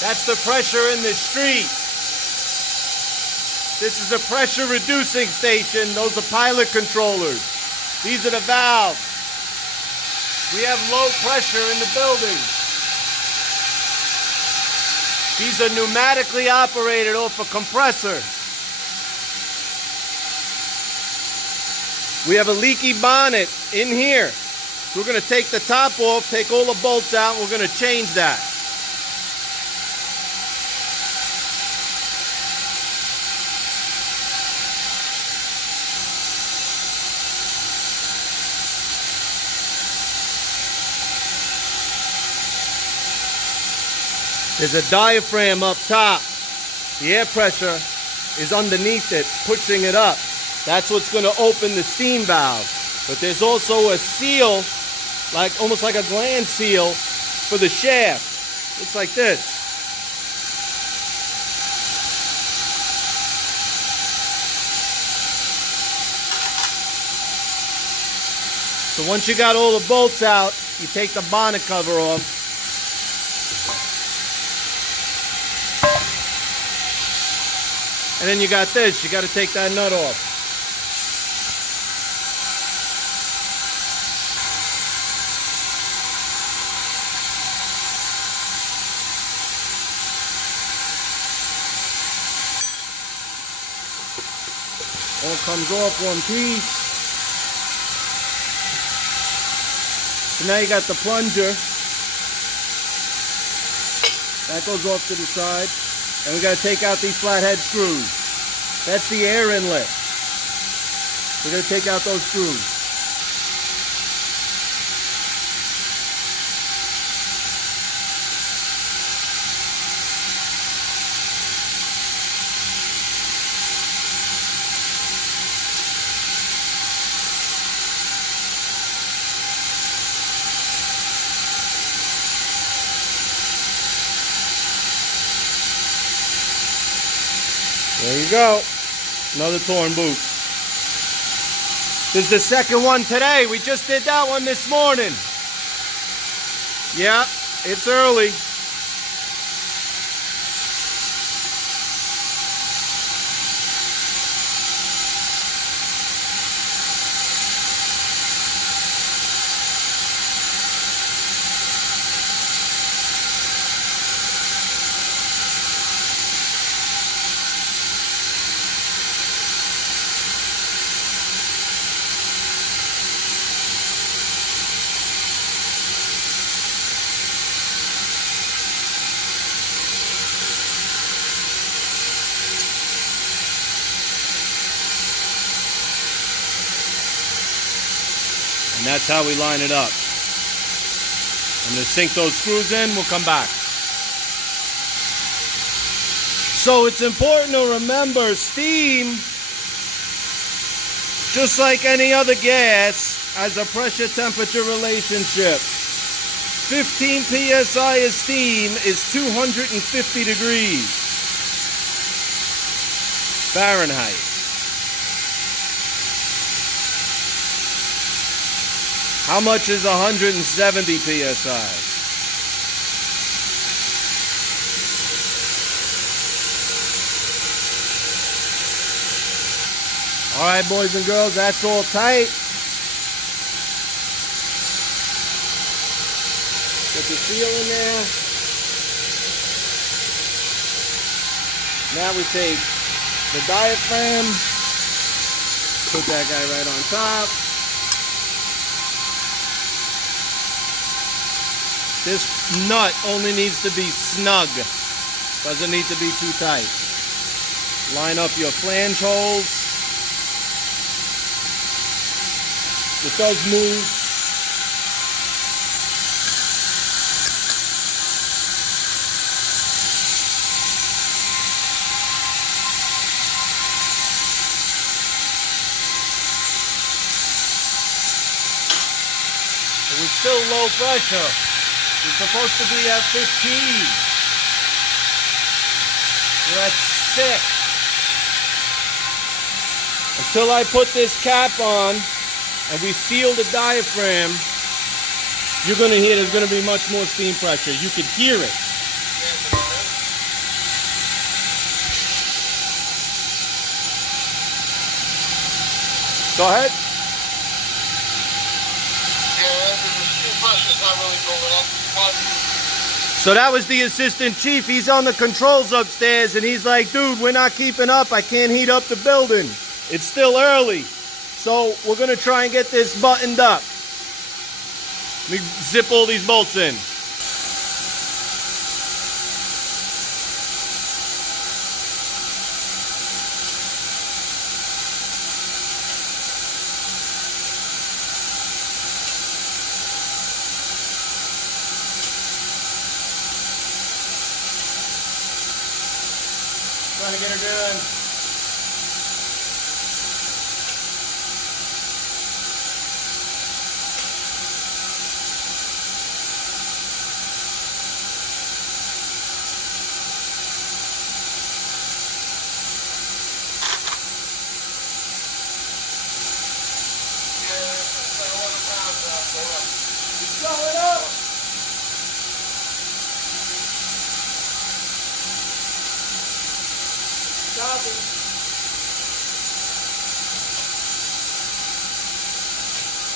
That's the pressure in the street. This is a pressure reducing station. Those are pilot controllers. These are the valves. We have low pressure in the building. These are pneumatically operated off a compressor. We have a leaky bonnet in here. So we're going to take the top off, take all the bolts out, and we're going to change that. There's a diaphragm up top. The air pressure is underneath it, pushing it up. That's what's going to open the steam valve. But there's also a seal, almost like a gland seal, for the shaft. Looks like this. So once you got all the bolts out, you take the bonnet cover off. And then you got this, you got to take that nut off. All comes off one piece. So now you got the plunger. That goes off to the side. And we got to take out these flathead screws. That's the air inlet. We're going to take out those screws. There you go. Another torn boot. This is the second one today. We just did that one this morning. Yeah, it's early. And that's how we line it up. I'm going to sink those screws in, we'll come back. So it's important to remember steam, just like any other gas, has a pressure temperature relationship. 15 psi of steam is 250 degrees Fahrenheit. How much is 170 psi? All right, boys and girls, that's all tight. Get the seal in there. Now we take the diaphragm, put that guy right on top. This nut only needs to be snug. Doesn't need to be too tight. Line up your flange holes. It does move. It was still low pressure. It's supposed to be at 15. We're at 6. Until I put this cap on and we seal the diaphragm, you're going to hear there's going to be much more steam pressure. You could hear it. Go ahead. Yeah, the steam pressure's not really going up much. So that was the assistant chief. He's on the controls upstairs, and he's like, dude, we're not keeping up. I can't heat up the building. It's still early. So we're going to try and get this buttoned up. Let me zip all these bolts in. Trying to get her done. It's going up. Copy.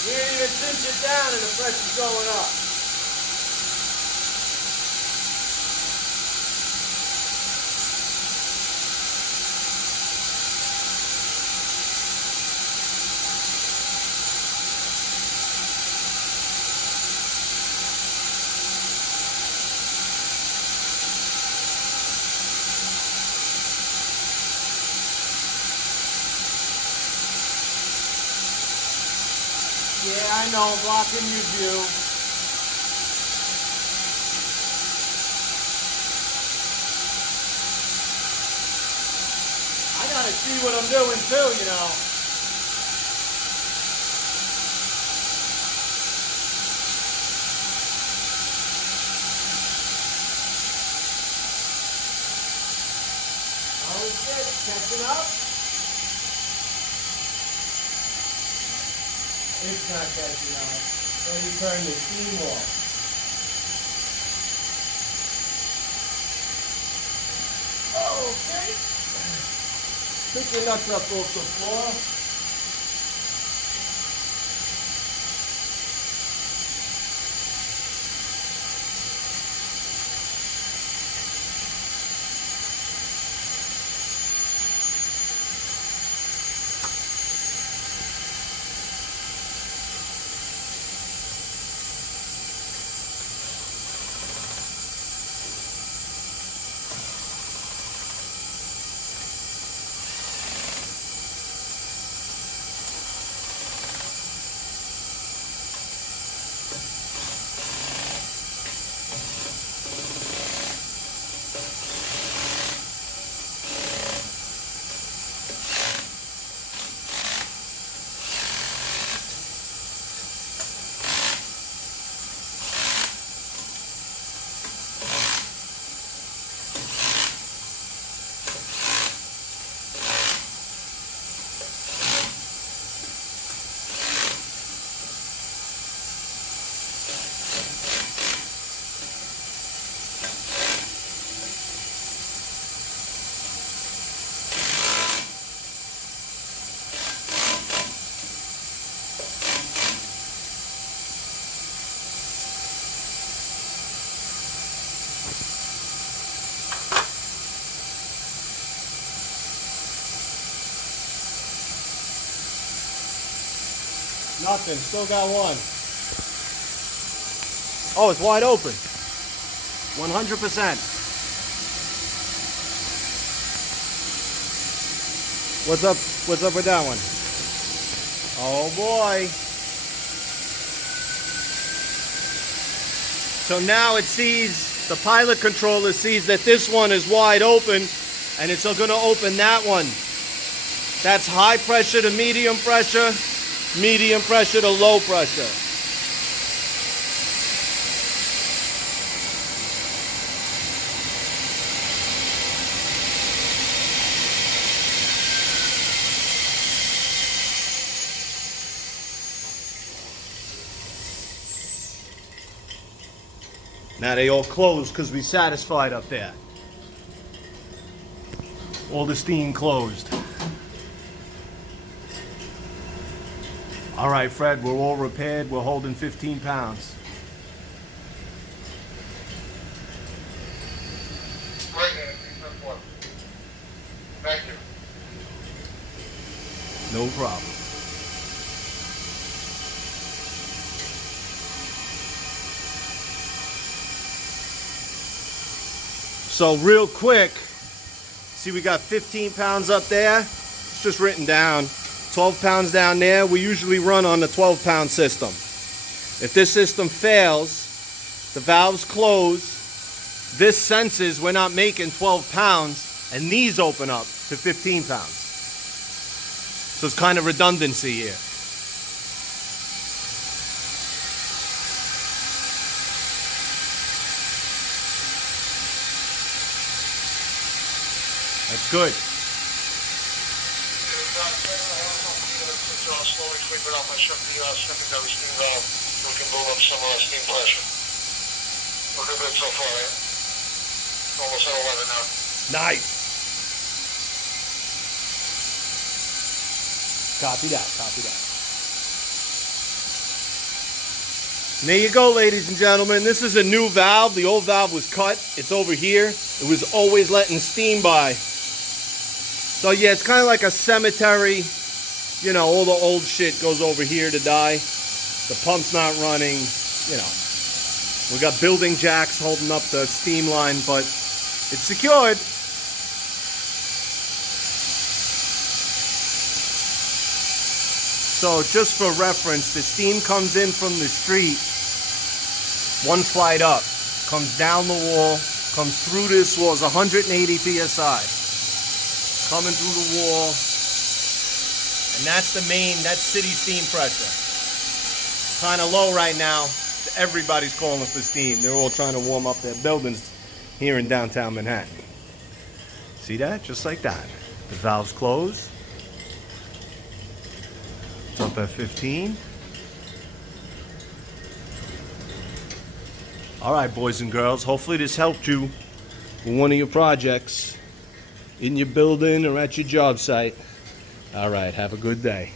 We ain't even cinch it down and the pressure's going up. Yeah, I know, blocking your view. I gotta see what I'm doing too, you know. Oh shit, catching up? It's not catching up. Let me turn the steam off. Okay. Pick your nuts up off the floor. Nothing, still got one. Oh, it's wide open. 100%. What's up with that one? Oh boy. So now it sees, the pilot controller sees that this one is wide open and it's going to open that one. That's high pressure to medium pressure to low pressure. Now they all closed because we satisfied up there. All the steam closed. All right, Fred, we're all repaired. We're holding 15 pounds. Great, Anthony. Good one. Thank you. No problem. So real quick, see we got 15 pounds up there. It's just written down. 12 pounds down there. We usually run on the 12-pound system. If this system fails, the valves close. This senses we're not making 12 pounds, and these open up to 15 pounds. So it's kind of redundancy here. That's good. Slowly sweep it up. I shut the secondary steam valve. We can build up some steam pressure. We're good so far, right? Almost at 11 now. Nice. Copy that, copy that. And there you go, ladies and gentlemen. This is a new valve. The old valve was cut. It's over here. It was always letting steam by. So yeah, it's kind of like a cemetery. You know, all the old shit goes over here to die. The pump's not running, you know. We got building jacks holding up the steam line, but it's secured. So just for reference, the steam comes in from the street, one flight up, comes down the wall, comes through this wall, it's 180 psi. Coming through the wall, and that's the main, that's city steam pressure. Kind of low right now. Everybody's calling for steam. They're all trying to warm up their buildings here in downtown Manhattan. See that? Just like that. The valves close. It's up at 15. All right, boys and girls. Hopefully this helped you with one of your projects in your building or at your job site. All right, have a good day.